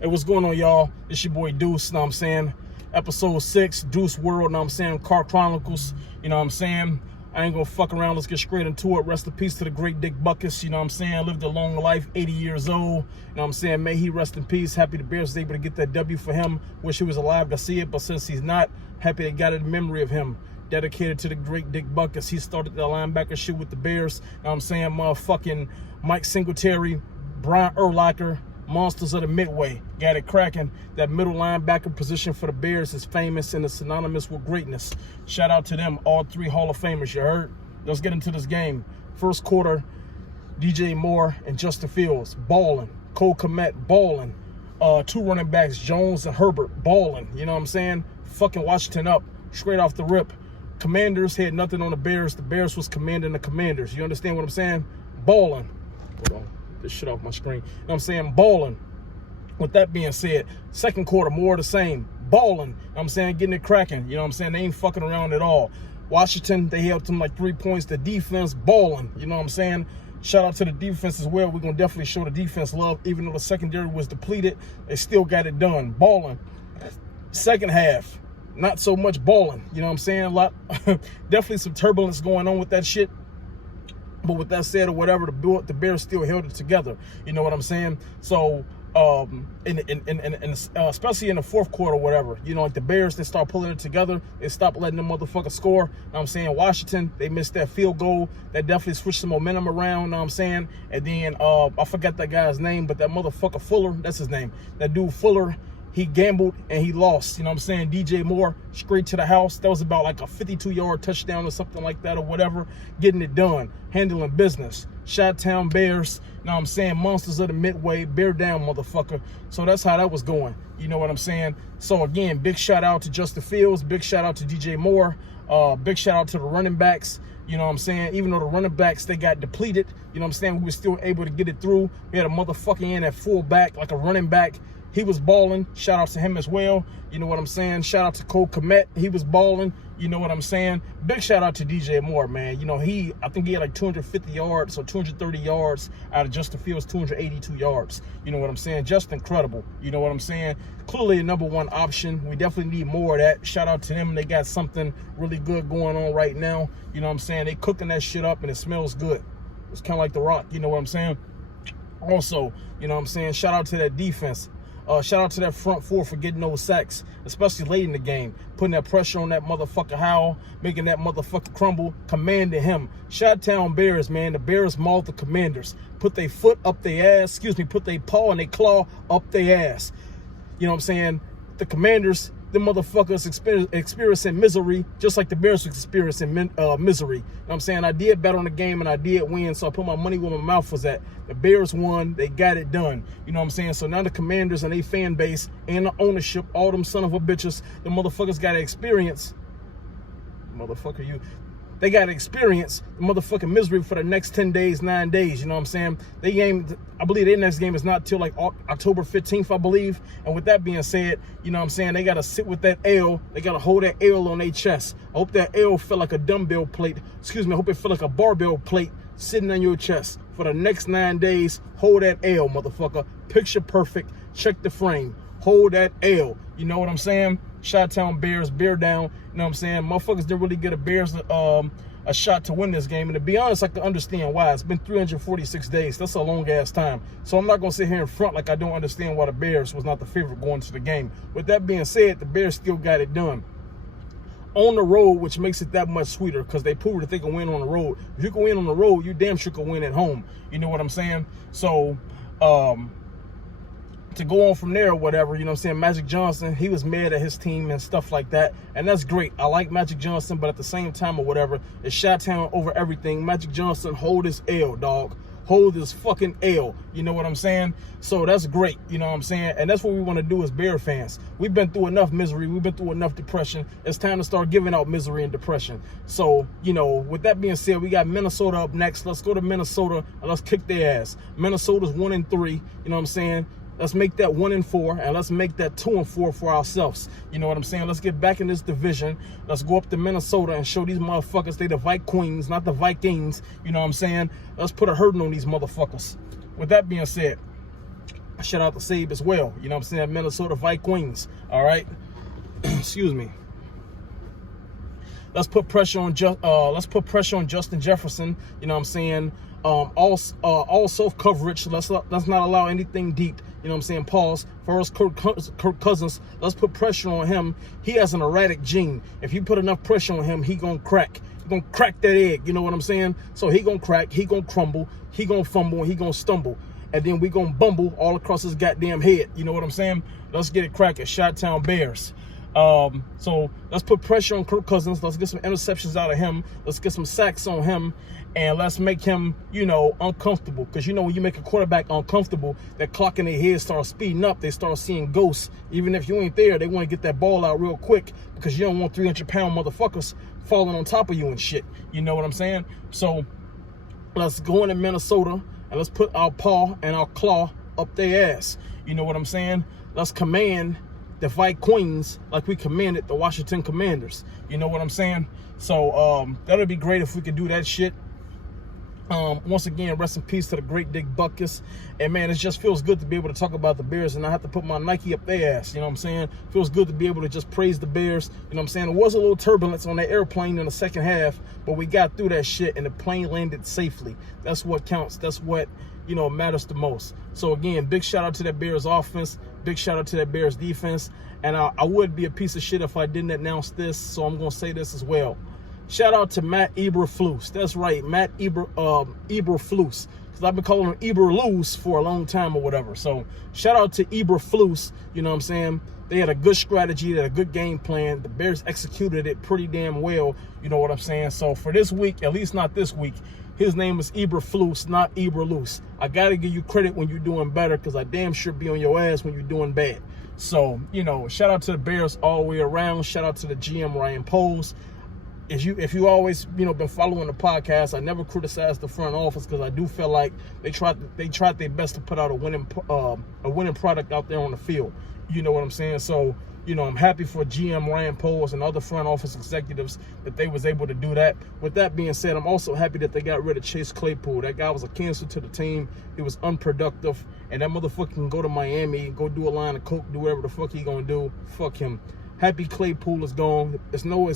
Hey, what's going on, y'all? It's your boy Deuce, know what I'm saying? Episode 6, Deuce World, know what I'm saying? Car Chronicles, you know what I'm saying? I ain't gonna fuck around, let's get straight into it. Rest in peace to the great Dick Butkus, you know what I'm saying? Lived a long life, 80 years old, you know what I'm saying? May he rest in peace. Happy the Bears was able to get that W for him. Wish he was alive to see it, but since he's not, happy they got it in memory of him. Dedicated to the great Dick Butkus. He started the linebacker shit with the Bears, you know what I'm saying? Motherfucking Mike Singletary, Brian Urlacher, monsters of the Midway. Got it cracking. That middle linebacker position for the Bears is famous and is synonymous with greatness. Shout out to them, all three Hall of Famers, you heard? Let's get into this game. First quarter, DJ Moore and Justin Fields, balling. Cole Kmet, balling. Two running backs, Jones and Herbert, balling. You know what I'm saying? Fucking Washington up, straight off the rip. Commanders had nothing on the Bears. The Bears was commanding the Commanders. You understand what I'm saying? Balling. Hold on. This shit off my screen. You know what I'm saying? Balling. With that being said, second quarter, more of the same. Balling. You know what I'm saying? Getting it cracking. You know what I'm saying? They ain't fucking around at all. Washington, they helped them like 3 points. The defense, balling. You know what I'm saying? Shout out to the defense as well. We're going to definitely show the defense love. Even though the secondary was depleted, they still got it done. Balling. Second half, not so much balling. You know what I'm saying? A lot, definitely some turbulence going on with that shit. But with that said or whatever, the Bears still held it together. You know what I'm saying? So, especially in the fourth quarter or whatever, you know, like the Bears, they start pulling it together. They stop letting them motherfuckers score. You know what I'm saying? Washington, they missed that field goal. That definitely switched some momentum around. You know what I'm saying? And then, I forgot that guy's name, but that motherfucker Fuller, that's his name. That dude Fuller, he gambled and he lost. You know what I'm saying? DJ Moore, straight to the house. That was about like a 52-yard touchdown or something like that or whatever. Getting it done. Handling business. Chi-Town Bears. You know what I'm saying? Monsters of the Midway. Bear down, motherfucker. So that's how that was going. You know what I'm saying? So again, big shout out to Justin Fields. Big shout out to DJ Moore. Big shout out to the running backs. You know what I'm saying? Even though the running backs, they got depleted. You know what I'm saying? We were still able to get it through. We had a motherfucker in at fullback, like a running back. He was balling. Shout out to him as well. You know what I'm saying? Shout out to Cole Kmet. He was balling. You know what I'm saying? Big shout out to DJ Moore, man. You know, I think he had like 250 yards or 230 yards out of Justin Fields, 282 yards. You know what I'm saying? Just incredible. You know what I'm saying? Clearly a #1 option. We definitely need more of that. Shout out to them. They got something really good going on right now. You know what I'm saying? They cooking that shit up and it smells good. It's kind of like The Rock. You know what I'm saying? Also, you know what I'm saying? Shout out to that defense. Shout out to that front four for getting those sacks, especially late in the game. Putting that pressure on that motherfucker Howell, making that motherfucker crumble, commanding him. Chi-Town Bears, man. The Bears mauled the Commanders. Put their foot up their ass, put their paw and their claw up their ass. You know what I'm saying? The Commanders, the motherfuckers experiencing misery, just like the Bears was experiencing misery. You know what I'm saying? I did bet on the game and I did win, so I put my money where my mouth was at. The Bears won. They got it done. You know what I'm saying? So now the Commanders and their fan base and the ownership, all them son of a bitches, the motherfuckers got to experience. Motherfucker, you. They got to experience the motherfucking misery for the next 10 days, 9 days. You know what I'm saying? They game, I believe their next game is not till like October 15th, I believe. And with that being said, you know what I'm saying? They got to sit with that L. They got to hold that L on their chest. I hope that L felt like a dumbbell plate. I hope it felt like a barbell plate sitting on your chest. For the next 9 days, hold that L, motherfucker. Picture perfect. Check the frame. Hold that L. You know what I'm saying? Chi-Town Bears, bear down. You know what I'm saying? Motherfuckers didn't really get a Bears a shot to win this game. And to be honest, I can understand why. It's been 346 days. That's a long-ass time. So I'm not going to sit here in front like I don't understand why the Bears was not the favorite going to the game. With that being said, the Bears still got it done. On the road, which makes it that much sweeter because they proved that they can win on the road. If you can win on the road, you damn sure can win at home. You know what I'm saying? So, to go on from there or whatever, you know what I'm saying, Magic Johnson, he was mad at his team and stuff like that, and that's great. I like Magic Johnson, but at the same time or whatever, it's Chi-Town over everything. Magic Johnson, hold his L, dog. Hold his fucking L. You know what I'm saying? So that's great. You know what I'm saying? And that's what we want to do as Bear fans. We've been through enough misery. We've been through enough depression. It's time to start giving out misery and depression. So, you know, with that being said, we got Minnesota up next. Let's go to Minnesota and let's kick their ass. Minnesota's 1-3. You know what I'm saying? Let's make that 1-4, and let's make that 2-4 for ourselves. You know what I'm saying? Let's get back in this division. Let's go up to Minnesota and show these motherfuckers they the Vikings, not the Vikings. You know what I'm saying? Let's put a hurting on these motherfuckers. With that being said, Shout out to Sabe as well. You know what I'm saying? Minnesota Vikings. All right. Excuse me. Let's put pressure on Justin Jefferson. You know what I'm saying? All self coverage. Let's not allow anything deep. You know what I'm saying? Pause. First, Kirk Cousins. Let's put pressure on him. He has an erratic gene. If you put enough pressure on him, he gonna crack. He gonna crack that egg. You know what I'm saying? So he gonna crack. He gonna crumble. He gonna fumble. And he gonna stumble. And then we gonna bumble all across his goddamn head. You know what I'm saying? Let's get it cracking. Chi-Town Bears. So let's put pressure on Kirk Cousins. Let's get some interceptions out of him. Let's get some sacks on him, and let's make him, you know, uncomfortable. Because you know, when you make a quarterback uncomfortable, that clock in their head starts speeding up. They start seeing ghosts. Even if you ain't there, they want to get that ball out real quick because you don't want 300-pound motherfuckers falling on top of you and shit. You know what I'm saying? So let's go into Minnesota and let's put our paw and our claw up their ass. You know what I'm saying? Let's command the Vikings like we commanded the Washington Commanders. You know what I'm saying? So that'll be great if we could do that shit. Once again, rest in peace to the great Dick Butkus. And man, it just feels good to be able to talk about the Bears and not have to put my Nike up their ass. You know what I'm saying? Feels good to be able to just praise the Bears. You know what I'm saying? There was a little turbulence on that airplane in the second half, but we got through that shit and the plane landed safely. That's what counts. That's what, you know, matters the most. So again, big shout out to that Bears offense. Big shout out to that Bears defense. And I would be a piece of shit if I didn't announce this, so I'm going to say this as well. Shout out to Matt Eberflus. That's right, Matt Eberflus. Because I've been calling him Eberlus for a long time or whatever. So shout out to Eberflus. You know what I'm saying? They had a good strategy. They had a good game plan. The Bears executed it pretty damn well. You know what I'm saying? So for this week, at least not this week, his name is Eberflus, not Eberlus. I got to give you credit when you're doing better because I damn sure be on your ass when you're doing bad. So, you know, shout out to the Bears all the way around. Shout out to the GM, Ryan Poles. If you always, you know, been following the podcast, I never criticized the front office because I do feel like they tried their best to put out a winning product out there on the field. You know what I'm saying? So, you know, I'm happy for GM Ryan Poles and other front office executives that they was able to do that. With that being said, I'm also happy that they got rid of Chase Claypool. That guy was a cancer to the team. He was unproductive. And that motherfucker can go to Miami, go do a line of coke, do whatever the fuck he gonna do. Fuck him. Happy Claypool is gone. It's no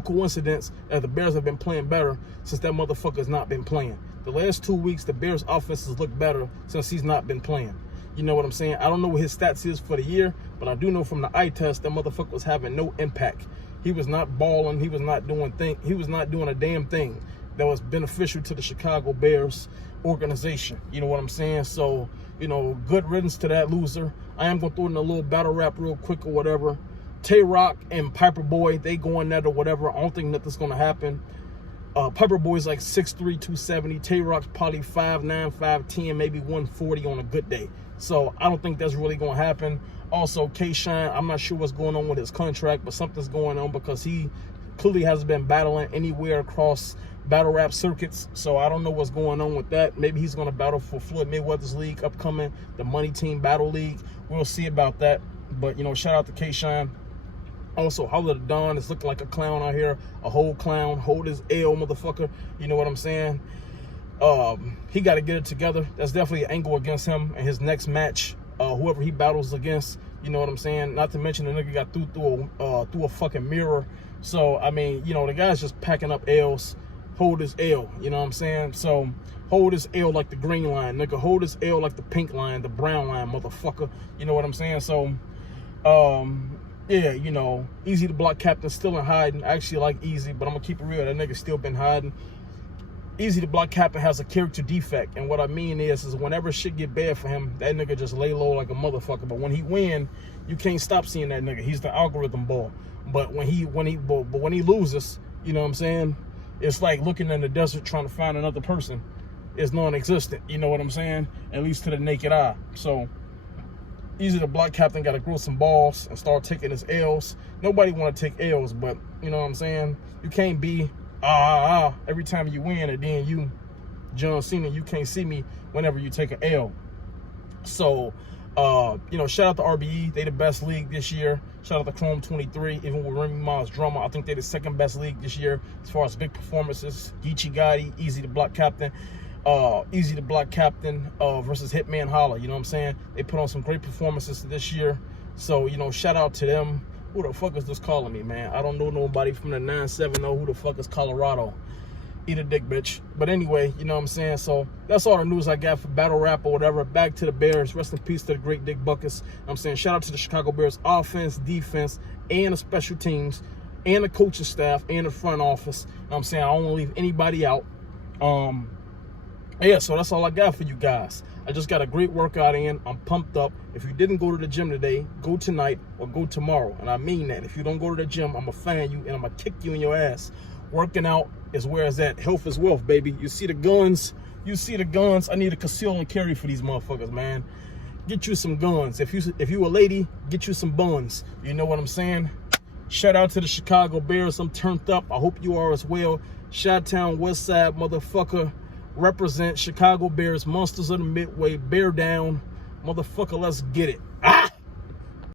coincidence that the Bears have been playing better since that motherfucker's not been playing. The last 2 weeks, the Bears' offenses look better since he's not been playing. You know what I'm saying? I don't know what his stats is for the year, but I do know from the eye test that motherfucker was having no impact. He was not balling. He was not doing a damn thing that was beneficial to the Chicago Bears organization. You know what I'm saying? So, you know, good riddance to that loser. I am going to throw in a little battle rap real quick or whatever. Tay-Rock and Piper Boy, they going at or whatever. I don't think nothing's going to happen. Piper Boy's like 6'3", 270. Tay-Rock's probably 5'9", 5'10", maybe 140 on a good day. So I don't think that's really going to happen. Also, K-Shine, I'm not sure what's going on with his contract, but something's going on because he clearly hasn't been battling anywhere across battle rap circuits. So I don't know what's going on with that. Maybe he's going to battle for Floyd Mayweather's league upcoming, the Money Team Battle League. We'll see about that. But, you know, shout out to K-Shine. Also, Holler the Don is looking like a clown out here. A whole clown. Hold his L, motherfucker. You know what I'm saying? He got to get it together. That's definitely an angle against him in his next match. Whoever he battles against, you know what I'm saying? Not to mention the nigga got through a fucking mirror. So, I mean, you know, the guy's just packing up L's. Hold his L, you know what I'm saying? So, hold his L like the green line, nigga. Hold his L like the pink line, the brown line, motherfucker. You know what I'm saying? So, yeah, you know, Easy the Block Captain still in hiding. I actually like Easy, but I'm going to keep it real. That nigga still been hiding. Easy the Block Captain has a character defect. And what I mean is whenever shit get bad for him, that nigga just lay low like a motherfucker. But when he win, you can't stop seeing that nigga. He's the algorithm ball. But when he loses, you know what I'm saying? It's like looking in the desert trying to find another person. It's non-existent. You know what I'm saying? At least to the naked eye. So, Easy the Block Captain got to grow some balls and start taking his L's. Nobody want to take L's, but you know what I'm saying? You can't be every time you win, and then you, John Cena, you can't see me whenever you take an L. So, you know, shout out to RBE. They the best league this year. Shout out to Chrome 23. Even with Remy Ma's drama, I think they the second best league this year as far as big performances. Geechee Gotti, Easy the Block Captain. Easy to Block Captain versus Hitman Holla. You know what I'm saying? They put on some great performances this year. So, you know, shout out to them. Who the fuck is this calling me, man? I don't know nobody from the 970. Who the fuck is Colorado? Eat a dick, bitch. But anyway, you know what I'm saying? So that's all the news I got for battle rap or whatever. Back to the Bears. Rest in peace to the great Dick Butkus. I'm saying shout out to the Chicago Bears offense, defense, and the special teams, and the coaching staff, and the front office. I'm saying I don't want to leave anybody out. Yeah, so that's all I got for you guys. I just got a great workout in. I'm pumped up. If you didn't go to the gym today, go tonight or go tomorrow. And I mean that. If you don't go to the gym, I'm going to fan you and I'm going to kick you in your ass. Working out is where it's at. Health is wealth, baby. You see the guns. You see the guns. I need to conceal and carry for these motherfuckers, man. Get you some guns. If you a lady, get you some buns. You know what I'm saying? Shout out to the Chicago Bears. I'm turned up. I hope you are as well. Chi-Town, West Side, motherfucker. Represent Chicago Bears, Monsters of the Midway, bear down. Motherfucker, let's get it.